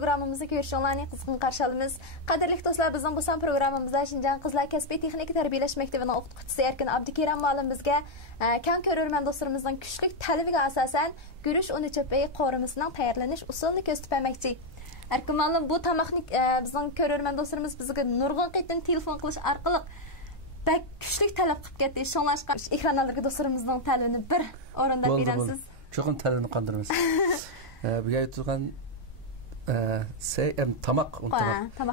programımızı görüşünlerine kızgın karşılığımız. Kadirlik dostlar, bizim bu son programımızda Şinjan Kızlar Kesbi Texnik Terbiyeleş Mektebi'nin okutucusu Erkin Abdukiram Malım bizge kan körürmen dostlarımızdan küçlük talebiga asasen Gürüş 13 öpeyi qorumuzdan tayarlanish usulini göstermekçi. Erkin Malım bu tamakni bizden körürmen dostlarımız bizge nurgun qetin telefon qilish arqali bak küçlük talep qilib ketdi. Şonlashqa ekranlardagi dostlarımızdan talabini bir o'rinda berasiz. Çoğun talabini qandırmaz. Bu gayet turgan tamak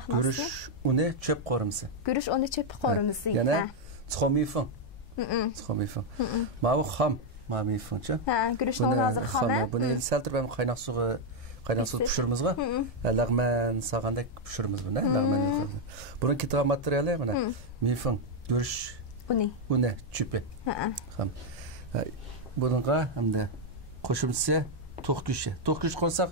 Gürüş uni çöp qorumsi. Gürüş uni çöp qorumsi. Yana txomifon. Txomifon. Mavi xam, mamifoncha. Gürüş uni hazır xam. Buni saltir ben qaynoq suv pişirmizga. Lagman sağandak pişirmiz buni, lagman yuqadi. Bunun kitiga materiali mana mifon, gürüş uni çöpi. Xam. Bununla hamda qo'shimchasi to'qtushi. To'qtush qo'ysak,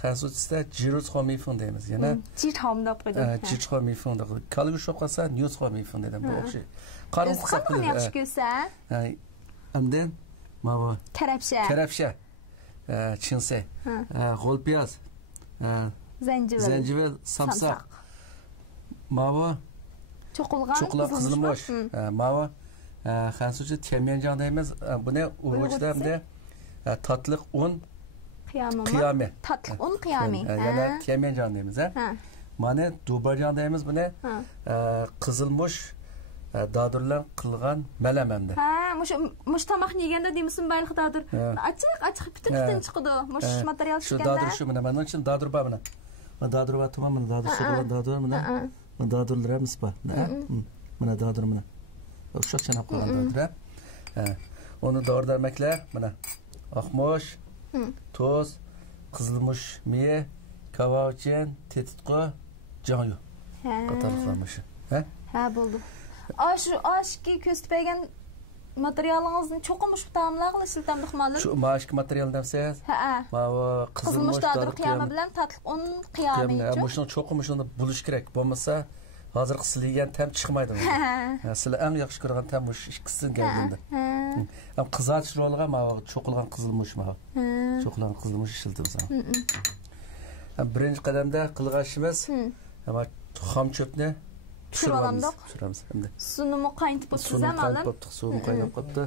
xansutda jirotxomifon deymiz. Yana jirxomda qo'ydim. Jirxomifon da kalgu shoqasa nyutxomifon dedim bu o'xshi. Qarun qilsak qanday yaxshi ko'sa? Hamdan mana karabsha, chinse, g'o'lpiyaz, zanjibil, samsaq. Mana cho'qilgan qizilmosh. Mana xansutda temyanjan deymiz. Buni urug'da hamda tatliq un qiyami. Tatliq un qiyami. Yana temyanjan deymiz. Mana dubarjan deymiz buni. Qizilmush dadurlar qilgan malamanda. Mush tamoqni yeganda deymisin bayliq dadur. Achchiq bitin chiqadi. Mush material chiqqanda. Shu dadur shu mana men uchun dadur bor buni. Mana dadur bor, tamam mana dadur so'rgan dadur mana. Mana dadurlar ham bor. Mana dadur mana. O'sha chanab qo'ygan dadur. Onu doğradırmaklar mana akmoş, toz, kızılmış miye, kavavçen, tetitko, canyu. Qatarlıqlarmış. Ha buldu. Aş ki köstüpegen materyalınızın çok olmuş tamamlaqlı siltamlıq malı. Şu maaşki materyal demseniz. Ma kızılmış dadır qiyamı bilen tatlık onun qiyamı için. Muşun çok olmuşunu buluş gerek. Bo'lmasa hazır qısılgan tam chiqmaydi. Sizlar eng yaxshi ko'rgan tam mush ikkisidan kelganda. Am qizartish rolga ma cho'qilgan qizilmush ma. Cho'qilgan qizilmush ishiltimiz. Birinchi qadamda qilgan ishimiz ama xam cho'pni tushiramiz. Suvni qaynatib o'tibsiz ma'lum. Suvni qaynab qopti.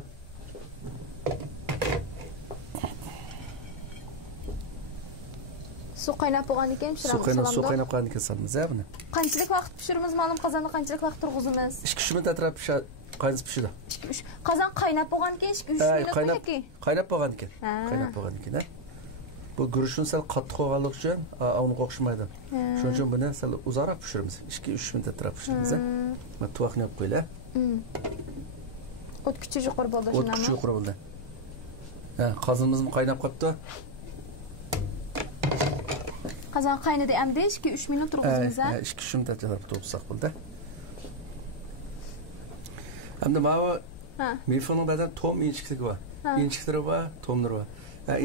Su qaynab bo'lgan ekan pishiramiz. Su qaynab qolgan ekan salamiz buni. Qanchalik vaqt pishiramiz ma'lum qozonda qanchalik vaqt turg'izamiz? 2-3 minut atrab qaynab pishadi. 2-3 qozon qaynab bo'lgan ekan 2-3 minut yoki? Qaynab bo'lgan ekan. Qaynab bo'lgan ekan. Bu guruchni sal qattiq qolganlik uchun uni qo'shmaydi. Shuning uchun buni sal uzoqroq pishiramiz. 2-3 minut atrab pishiramiz. Mana tuvoqni olib qo'ylar. O't kuchi yuqori bo'ldi shundan. O't kuchi yuqori bo'ldi. Qozonimiz qaynab qopti. Qazon qaynadi endi 2-3 minut turg'izamiz. 2-3 minut atrab turg'izsak bo'ldi. Endi mana mifonning badan tom inchikligi bor. Inchiklari bor, tomlari bor.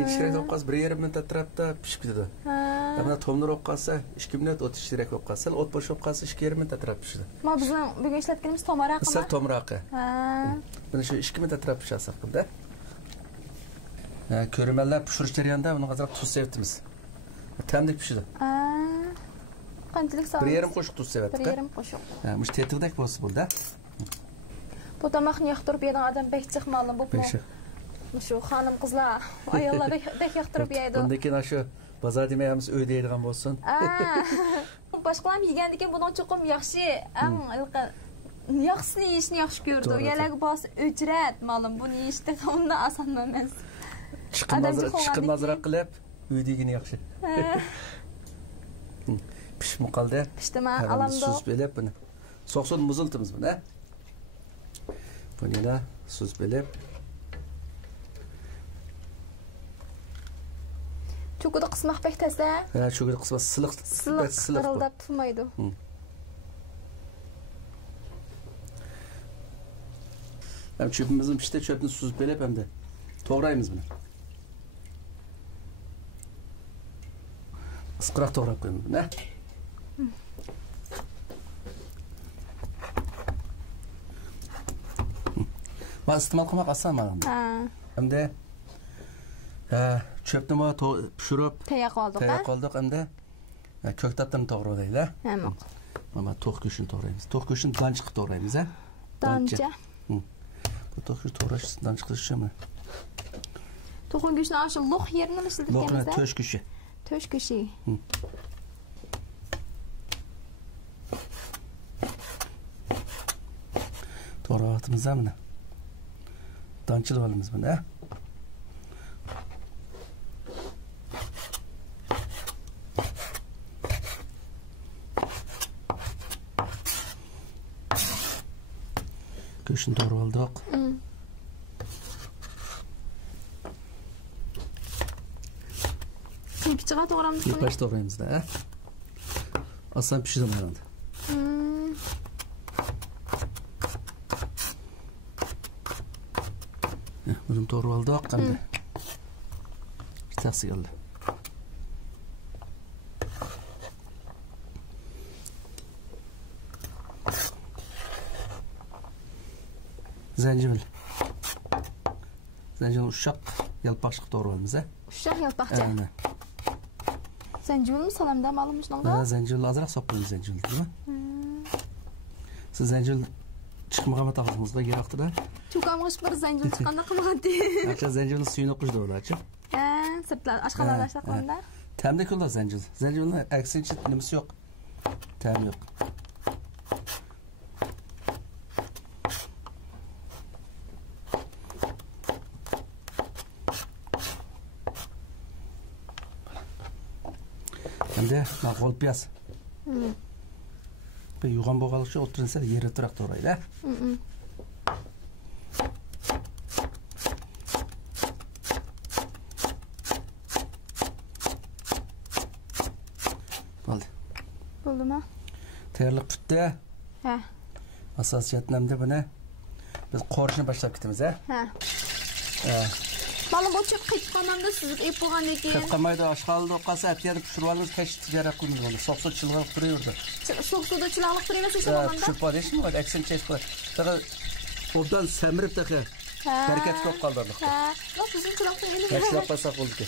İnchiklari bo'lib qolsa 1,5 minut atrabda pishib ketadi. Mana tomlar bo'lib qolsa 2 minut o'tish kerak bo'lib qolsa, o't bo'sh bo'lib qolsa 2,5 minut atrab pishadi. Mana bizning bugun ishlatganimiz tomraqmi? Sal tomraqi. Buni shu 2 minut atrab pishirsak bo'ldi. Ko'rmanlar pishirish jarayonida uni hozir tuz sevtimiz. Temlik pişidi. Qanchalik so'z? 1,5 qo'shiq tuz sevatdik. 1,5 qo'shiq. Mush tetig'dek bo'lsa bo'ldi. Bu tamoqni yoqtirib yegan odam bek chiqmadi bu. Shu xonim qizlar, ayollar bek yoqtirib yeydi. Bundan keyin shu bozor demaymiz, uy deydigan bo'lsin. Boshqalar yegandan keyin bundan cho'qim yaxshi, eng yaxshisini yeyishni yaxshi ko'rdi. Yalag bos ujrat, ma'lum buni yeyishda undan oson emas. Chiqim nazar qilib uy degini yaxshi. Pishmi qoldi? Pishdimi? Alamdo. Suz belib buni. So'qsin muziltimiz buni. Buni suz belib. Cho'qida qismoq bek tasa? Cho'qida qismoq siliq qirildab turmaydi. Ham cho'pimizni pishdi, cho'pni suz belib hamda to'g'raymiz buni. Isqiroq to'g'rab qo'yamiz buni. Ma iste'mol qilmoq oson mana. Hamda çöpni ma pishirib tayyor qoldik. Tayyor qoldik endi. Ko'ktatni to'g'rilaydi. Hamma. Mana to'q go'shtini to'g'raymiz. To'q go'shtini danch qilib to'g'raymiz, a? Dancha. Bu to'q go'sht to'g'rash danch qilishmi? To'qin go'shtni aşı loq yerini ishlatganmiz. Loqni to'sh go'shi. To'sh go'shi. To'g'rayapmiz mana. Danchilib olamiz buni, a? Go'shtni to'g'rab oldik. Kiypichiga to'g'ramiz. Kiypash to'g'raymiz-da, a? Oson pishirib oladi. Bunu to'g'rab oldik endi. Bittasi keldi. Zencefil. Zencefil uşaq yalpaqçıq doğrayımız, ha? Uşaq yalpaqça. Aynen. Zencefil mi salamda malımız nolda? Ha, zencefil azraq soqlayımız zencefil, değil mi? Siz zencefil çıxmağama taqılımızda gerektir, ha? Çokamğış bir zencefil çıxanda qılmadı. Akşam zencefilin suyunu qışdı orada, açı? Ha, sırtlar, aşqalar aşaqlarında. Təmdə kullar zencefil. Zencefilin əksinci nimisi yok. Təm yok. Endi qo'l piyaz. Bir yuğan bo'lganlikcha o'tirinsa yeri turaq to'raydi. Bo'ldi. Bo'ldimi? Tayyorlik bitdi. Ha. Asosiyatnamda buni biz qorishni boshlab ketamiz, ha? Ha. Balım o çöp kayıp kalmamda süzüp ep boğandan keyin. Kayıp kalmaydı, aşağılıda oqasa әптерді pişirip alırız, kaç ticaret koymuyoruz onu. Soq su çılgınlık duruyordu. Soq suda çılgınlık duruyorsa işte boğanda? Pişirip var, eşin mi var? Eksin çeşit var. Daha oradan semirip de bereket çok kaldırdık. Ha. Bak bizim çılgınlık duruyordu. Ne çılgınlık basak oldu ki?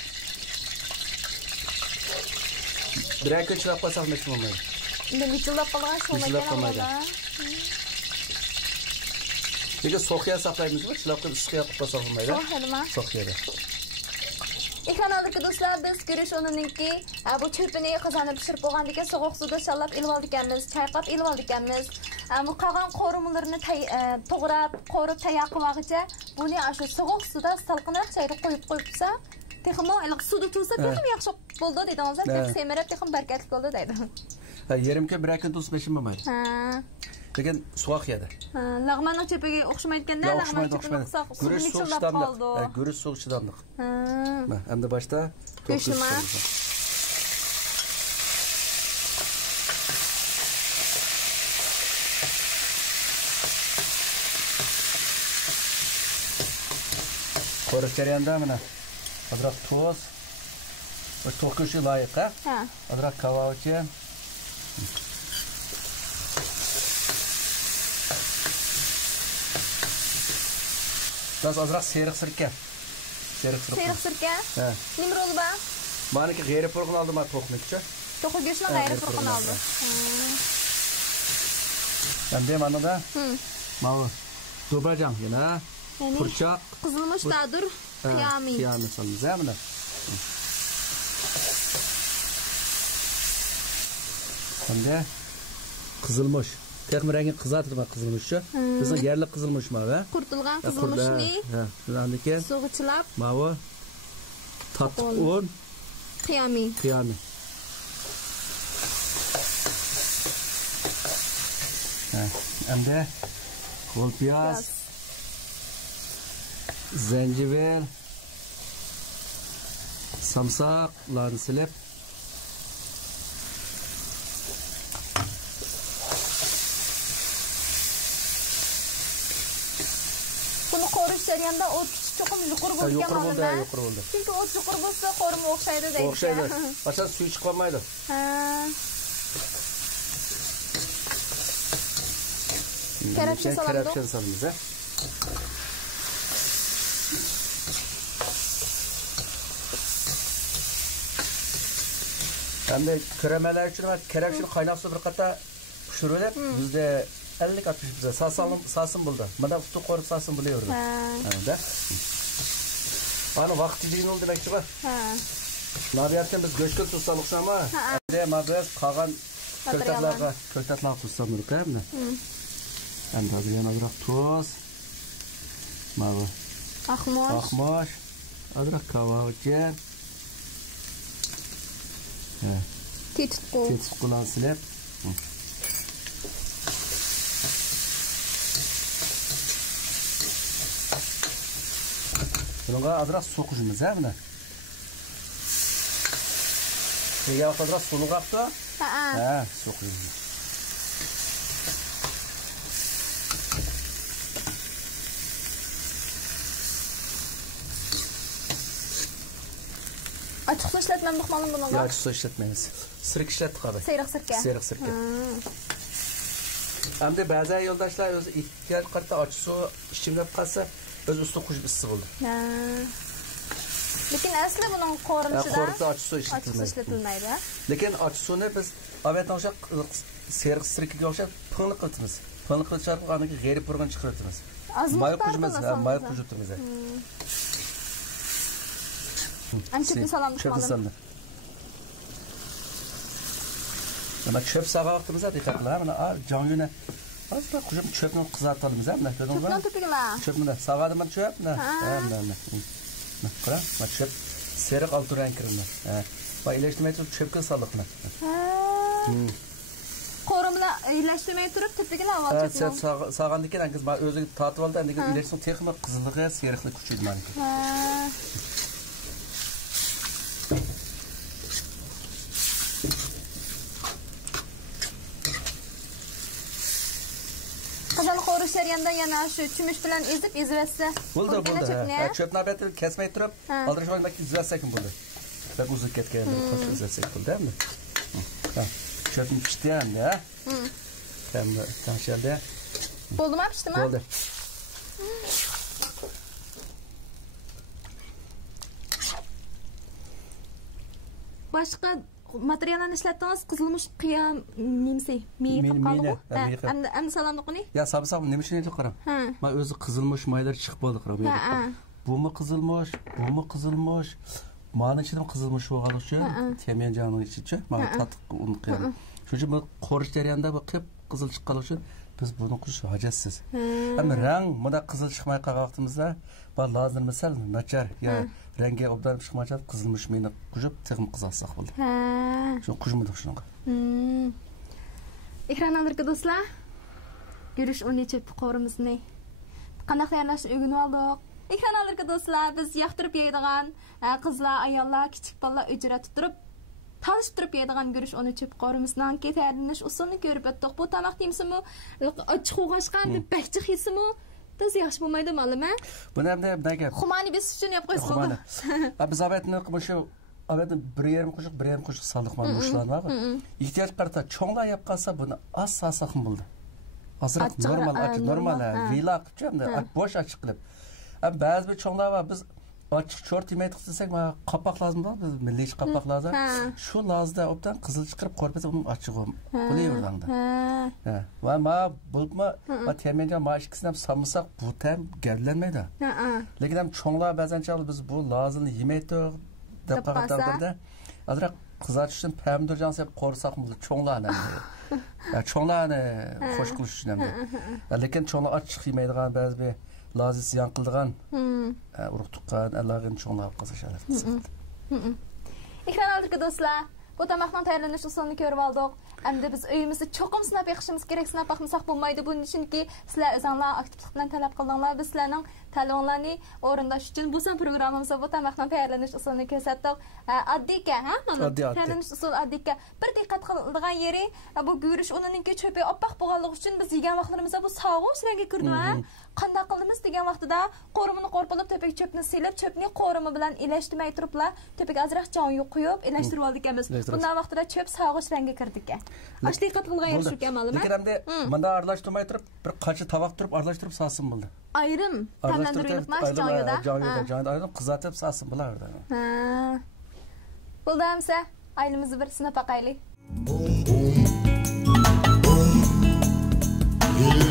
Birer gün çılgınlık basak meşhur olmaydı. Ben bir çılgınlık kalgan şolmayken ama. Peki soğuya saklayımız mı? Çılgınlık ısıya basak olmaydı. Soğuya da. Kanaldaki dostlar biz görüş onunki bu çöpünü kazanıp pişirip boğandaki soğuk suda şallap ilib aldıkemiz, çayqap ilib aldıkemiz. Bu qalan qorumlarını to'g'rab, qorib tayyor qilmoqcha buni shu so'g'uq suda salqinroq joyga qo'yibsa, texmo iliq suvda tursa texmo yaxshi bo'ldi deydingizlar. Tex semirib texmo barkatli bo'ldi deydi. Ha, yerimga bir kun tuz peshim bo'lmaydi. Ha. Lekin so'q yedi. Ha, lag'manning cho'piga o'xshamayotganda lag'man cho'pini qilsak suvni chillab qoldi. Ha, guruch suv chidamliq. Ha. Endi boshda go'shtimi qo'riq jarayonida mana azroq tuz va to'qishi loyiq, ha? Azroq kavachi. Biraz azroq seriq sirka. Seriq sirka? Ha. Nima roli bor? Meniki g'ayri purg'in oldim, men to'qnikcha. To'qi go'shtni g'ayri purg'in oldim. Endi mana da. Mana do'bajam yana. Purchoq, qizilmish dadur, qiyami. Qiyami solamiz, ha mana. Endi qizilmish. Texmi rangi qizartirma qizilmishni. Bizning yerli qizilmish mana. Qurtilgan qizilmishni. Ha, shundan keyin sug'ichilab. Mana tatib un, qiyami. Ha, endi qo'l piyaz, zencefil, samsaqlarni silib jarayonda o't cho'qim yuqori bo'lgan bo'ldi. Chunki o't yuqori bo'lsa, qo'rima o'xshaydi deydi. O'xshaydi. Qachon suv chiqib qolmaydi. Ha. Karabcha solamiz. Karabcha solamiz, ha. Hem de köremeler için kerem için kaynak su bir kata pişiriyorlar. Bizde 50-60 bize sasın buldu. Bana tutup korup sasın buluyordu. Evet. Ana vakti değil oldu demek ki var. Nabiyattan biz göçkün tutsalık ama hem biraz kalan köktatlarga tutsamırık hem de. Hem de bir yana biraz tuz. Mavi. Akmaş. Adrak kavalıcan. Tetik kulansın hep. Bunga adrak sokuşumuz he buna. Peki adrak sulu kaptı. Ha, sokuşumuz. Açık su işletmemek malum bunu. Ya açık su işletmeyiz. Sırık işlettik abi. Seyrek sirke. Hem de bazı yoldaşlar özü ihtiyaç katta açık su içimde kalsa öz üstü kuş ısı buldu. Lekin asli bunun korunuşu da korunuşu açık su işletilmeydi. Lekin açık sunu biz avetten olacak seyrek sirkege olacak pınlık kıltımız. Pınlık kıltımız anaki geri pırgın çıkartımız. May kuşumuz, may kuşutumuz. Hem çöpünü salammış malım. Ama çöp sağa vaktimize dikkatli ha. Can güne. Az da kuşum çöpünü kızartalım ha. Çöpünü tüpülü mü? Çöpünü sağa mı çöp ne? Kıra, çöp seyrek altı renklerinde. Bak iyileştirmeye tutup çöpkü salık mı? Korumla iyileştirmeye tutup tüpülü hava çöpünü. Sen sağan diken kız özü tatlı oldu. İyileştirme tekme kızılığı seyrikli küçüldü manki. Kazalı koruş yandan yana şu çümüş bilen ezivetse. Buldu. Çöp nabiyatı kesmeyi tutup aldırışmak belki izletsek mi buldu? Bak uzun ketken koş izletsek buldu değil mi? Çöpün pişti hem de. Hem de tanışıldı. Buldu mu pişti mi? Buldu. Başka materyallarını işlettiniz, kızılmış kıyam nemsi, meyip kalığı. Hem de salamlık ne? Ya sabı nemiş neydi karam? Ma özü kızılmış maylar çıkıp oldu karam. Bu mu kızılmış? Mağanın içinde kızılmış o kalığı şu. Temeyen canının içi. Ma tatlı onu kıyam. Şu bu koruş deryanında bu kıp kızıl çıkalı şu. Biz bunu kuşu hacatsız. Ama renk bunda kızıl çıkmaya kalktığımızda bana lazım mesela naçar ya rengi obdan çıkmayacak kızılmış meyni kuşup tıkım kızalsak buldu. Şu kuşmadık şununla. Ekran alırken dostlar görüş onu çöp korumuz ne? Qanday tayyorlash o'rganib oldik. Ekran alırken dostlar biz yoqtirib yeydigan qizlar, ayollar, kichik bolalar ijro tuturib tanıştırıp yediğen görüş onu çöp qorumuzdan keteriniş usulunu görüp öttük. Bu tamaq demsimi açıq oğaşqan bir bəkçi xisimi biz yaxşı bulmaydı malım ha? Bu ne gap? Xumani biz üçün yap qoyuz oldu. Biz avetini qımışı avetini bir yerim qoşuq saldık mana muşlan var. İhtiyaç qarta çoğla yap qalsa bunu az sasaqın buldu. Azıraq normal vila qıpçamda boş açıq qılıb. Bəzi bir çoğlar var biz açık şort yemeği tıksırsak kapak lazım da biz milli iş kapak lazım. Şu lazda optan kızıl çıkarıp korpese onun açık oluyor oradan da. Ve ma bulma temelde ma işkisinden samırsak bu tem gellenmedi. Lakin hem çoğunluğa bazen çalır biz bu lazını yemeği de depakatlarda azırak kızartış için peygamber cansı hep korusak mı çoğunluğa ne? Çoğunluğa ne hoş kılıç için hem de. Lakin çoğunluğa açık yemeği de bazı bir lazı ziyan kıldığan, uruk tuqqan, Allah'ın çoğunluğa yapqası şeref. Ekran aldık dostlar. Bu tamaqdan tayyorlanish usulini ko'rib oldik. Endi biz uyimizni cho'qim sinab yiqishimiz kerak, sinab baxmasak bo'lmaydi. Buning uchunki sizlar o'zinglar aktivlik bilan talab qildinglar. Biz sizlarning talablarni o'rindash uchun bu son programmamizda bu tamaqdan tayyorlanish usulini ko'rsatdik. Oddiyga, tayyorlanish usuli oddiyga. Bir diqqat qiladigan yeri bu go'rish uninki cho'pi oppoq bo'lganligi uchun biz yegan vaqtlarimizda bu sog'ush rangga kirdi. Qanday qilamiz degan vaqtida qo'rimini qo'rpilib tepik cho'pni silib, cho'pni qo'rimi bilan ilashtirmay turiblar. Tepiga azroq jon qo'yib ilashtirib oldik emas. Bundan vaqtida cho'p sog'ush rangga kirdi ekan. Ash diqqat qilgan yer shu ekan ma'lum. Lekin hamda menda aralashtirmay turib, bir qachi tovoq turib aralashtirib sasın bo'ldi. Ayrim tamlantirilmas joyida. Joyida ayrim qizartib sasın bo'lardi. Bo'ldamsa Ailemizi bir sinep bakaylı. Yeah.